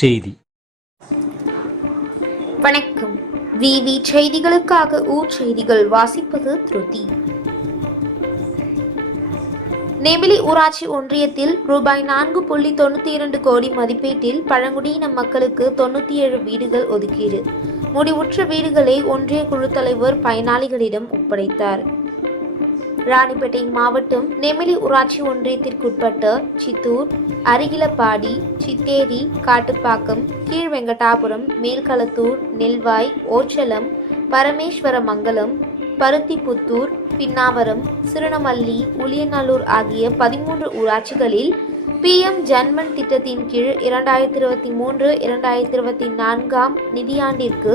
செய்தி. வணக்கம். விவி செய்திகளுக்காக ஊர் செய்திகள் வாசிப்பது திருதி. நெமிலி ஊராட்சி ஒன்றியத்தில் ரூபாய் 4.92 கோடி மதிப்பீட்டில் பழங்குடியின மக்களுக்கு 97 வீடுகள் ஒதுக்கீடு. முடிவுற்ற வீடுகளை ஒன்றிய குழு தலைவர் பயனாளிகளிடம் ஒப்படைத்தார். ராணிப்பேட்டை மாவட்டம் நெமிலி ஊராட்சி ஒன்றியத்திற்குட்பட்ட சித்தூர், அரிகிலப்பாடி, சித்தேரி, காட்டுப்பாக்கம், கீழ்வெங்கடாபுரம், மேல்களத்தூர், நெல்வாய், ஓச்சலம், பரமேஸ்வரமங்கலம், பருத்திப்புத்தூர், பின்னாவரம், சிறுனமல்லி, உளியநல்லூர் ஆகிய 13 ஊராட்சிகளில் PM ஜன்மன் திட்டத்தின் கீழ் 2023-2024 நிதியாண்டிற்கு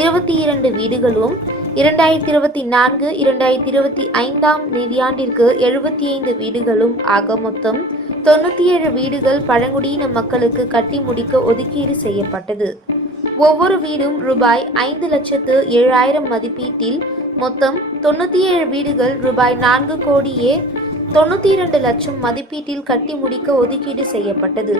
22 வீடுகளும், 2024-2025 நிதியாண்டிற்கு 75 வீடுகளும் ஆக மொத்தம் 97 வீடுகள் பழங்குடியின மக்களுக்கு கட்டி முடிக்க ஒதுக்கீடு செய்யப்பட்டது. ஒவ்வொரு வீடும் ரூபாய் 5,07,000 மதிப்பீட்டில் மொத்தம் 97 வீடுகள் ரூபாய் 4,92 லட்சம் மதிப்பீட்டில் கட்டி முடிக்க ஒதுக்கீடு செய்யப்பட்டது.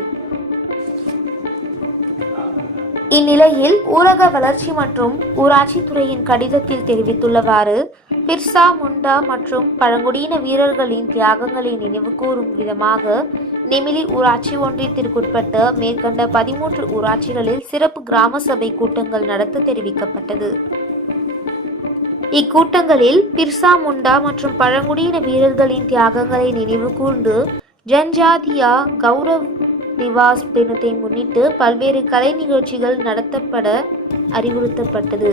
இந்நிலையில் ஊரக வளர்ச்சி மற்றும் ஊராட்சி துறையின் கடிதத்தில் தெரிவித்துள்ளவாறு, பிர்சா முண்டா மற்றும் பழங்குடியின வீரர்களின் தியாகங்களை நினைவு கூறும் விதமாக நெமிலி ஊராட்சி ஒன்றியத்திற்குட்பட்ட மேற்கண்ட 13 ஊராட்சிகளில் சிறப்பு கிராம சபை கூட்டங்கள் நடத்த தெரிவிக்கப்பட்டது. இக்கூட்டங்களில் பிர்சா முண்டா மற்றும் பழங்குடியின வீரர்களின் தியாகங்களை நினைவு கூர்ந்து ஜன்ஜாதியா கௌரவ் திவாஸ் தினத்தை முன்னிட்டு பல்வேறு கலை நிகழ்ச்சிகள் நடத்தப்பட அறிவுறுத்தப்பட்டது.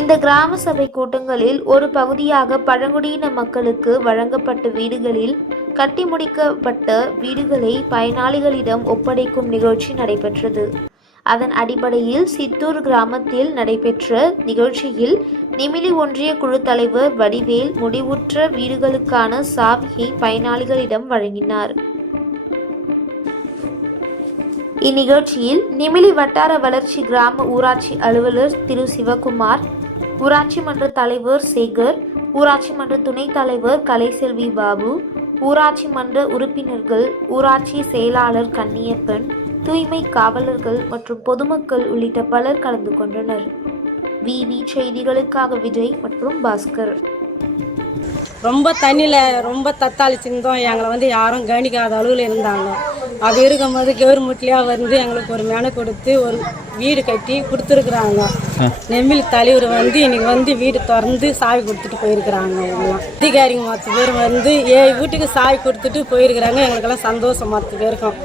இந்த கிராம சபை கூட்டங்களில் ஒரு பகுதியாக பழங்குடியின மக்களுக்கு வழங்கப்பட்ட வீடுகளில் கட்டி முடிக்கப்பட்ட வீடுகளை பயனாளிகளிடம் ஒப்படைக்கும் நிகழ்ச்சி நடைபெற்றது. அதன் அடிப்படையில் சித்தூர் கிராமத்தில் நடைபெற்ற நிகழ்ச்சியில் நெமிலி ஒன்றிய குழு தலைவர் வடிவேல் முடிவுற்ற வீடுகளுக்கான சாவியை பயனாளிகளிடம் வழங்கினார். இந்நிகழ்ச்சியில் நெமிலி வட்டார வளர்ச்சி கிராம ஊராட்சி அலுவலர் திரு சிவகுமார், ஊராட்சி மன்ற தலைவர் சேகர், ஊராட்சி மன்ற துணைத் தலைவர் கலைசெல்வி பாபு, ஊராட்சி மன்ற உறுப்பினர்கள், ஊராட்சி செயலாளர் கன்னியப்பன், தூய்மை காவலர்கள் மற்றும் பொதுமக்கள் உள்ளிட்ட பலர் கலந்து கொண்டனர். விவி செய்திகளுக்காக விஜய் மற்றும் பாஸ்கர். ரொம்ப தண்ணியில் ரொம்ப தத்தாளிச்சிருந்தோம். எங்களை யாரும் கவனிக்காத அளவில் இருந்தாங்க. அப்படி இருக்கும்போது கவர்மெண்ட்லேயே எங்களுக்கு ஒரு மெனு கொடுத்து ஒரு வீடு கட்டி கொடுத்துருக்குறாங்க. நெமிலி தலைவர் இன்னைக்கு வீடு திறந்து சாவி கொடுத்துட்டு போயிருக்கிறாங்க. எல்லாம் அதிகாரிங்க 10 பேர் 7 வீட்டுக்கு சாவி கொடுத்துட்டு போயிருக்கிறாங்க. எங்களுக்கெல்லாம் சந்தோஷம் 10 பேருக்கும்.